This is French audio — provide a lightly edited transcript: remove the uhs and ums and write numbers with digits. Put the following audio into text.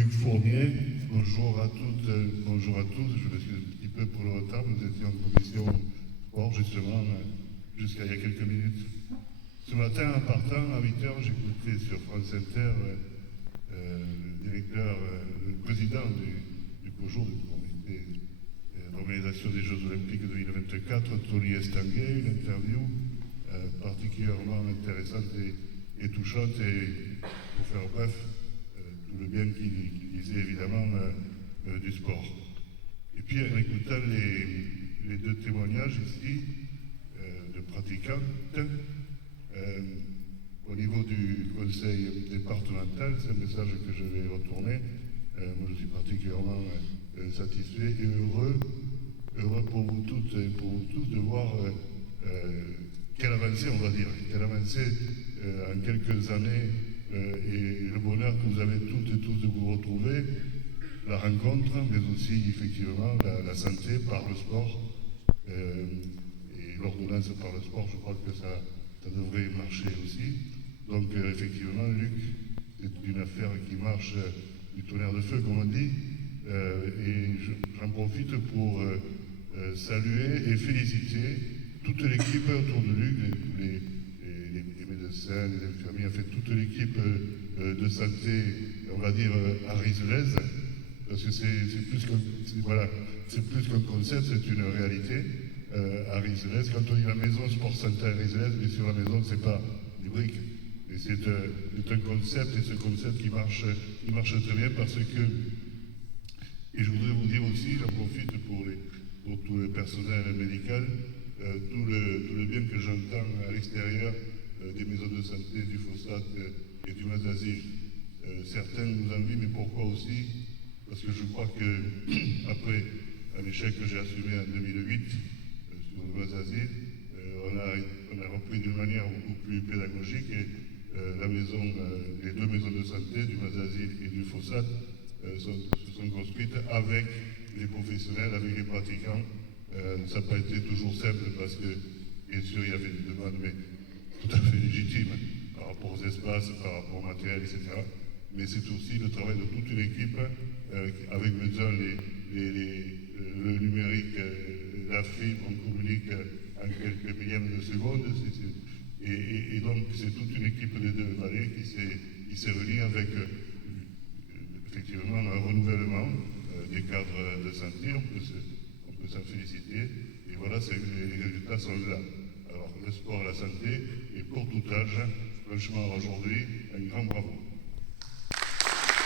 Luc Fournier, bonjour à toutes, bonjour à tous. Je m'excuse un petit peu pour le retard, nous étions en commission sport justement jusqu'à il y a quelques minutes. Ce matin, en partant, à 8h, j'écoutais sur France Inter le président du COJO, du comité d'organisation des Jeux Olympiques de 2024, Tony Estanguet, une interview particulièrement intéressante et touchante, et pour faire bref, tout le bien qu'il disait évidemment du sport. Et puis en écoutant les deux témoignages ici de pratiquantes, au niveau du conseil départemental, c'est un message que je vais retourner. Moi je suis particulièrement satisfait et heureux pour vous toutes et pour vous tous de voir quelle avancée, on va dire, quelle avancée en quelques années, et le bonheur que vous avez toutes et tous de vous retrouver, la rencontre, mais aussi effectivement la santé par le sport, et l'ordonnance par le sport, je crois que ça devrait marcher aussi. Donc effectivement, Luc, c'est une affaire qui marche du tonnerre de feu, comme on dit, et j'en profite pour saluer et féliciter toute l'équipe autour de Luc, les médecins, les infirmiers, en fait toute l'équipe de santé, on va dire arizelaise, parce que c'est plus qu'un concept, c'est une réalité arizelaise. Quand on dit la maison sport santé arizelaise, bien sûr la maison c'est pas des briques, mais c'est un concept, et ce concept qui marche très bien parce que, et je voudrais vous dire aussi, j'en profite pour tout le personnel médical, tout le bien que j'entends à l'extérieur des maisons de santé, du Fossat et du Mazazil. Certains nous envient, mais pourquoi aussi? Parce que je crois que après un échec que j'ai assumé en 2008 sur le Mazazil, on a repris d'une manière beaucoup plus pédagogique, et les deux maisons de santé, du Mazazil et du Fossat, se sont construites avec les professionnels, avec les pratiquants. Ça n'a pas été toujours simple parce que, bien sûr, il y avait des demandes, mais tout à fait légitimes par rapport aux espaces, par rapport au matériel, etc. Mais c'est aussi le travail de toute une équipe avec besoin le numérique, la fibre, on communique en quelques millièmes de seconde. Et donc, c'est toute une équipe de deux vallées qui s'est réunie avec effectivement un renouvellement des cadres de santé. On peut s'en féliciter, et voilà, les résultats sont là. Alors, le sport, la santé, et pour tout âge, franchement, aujourd'hui, un grand bravo.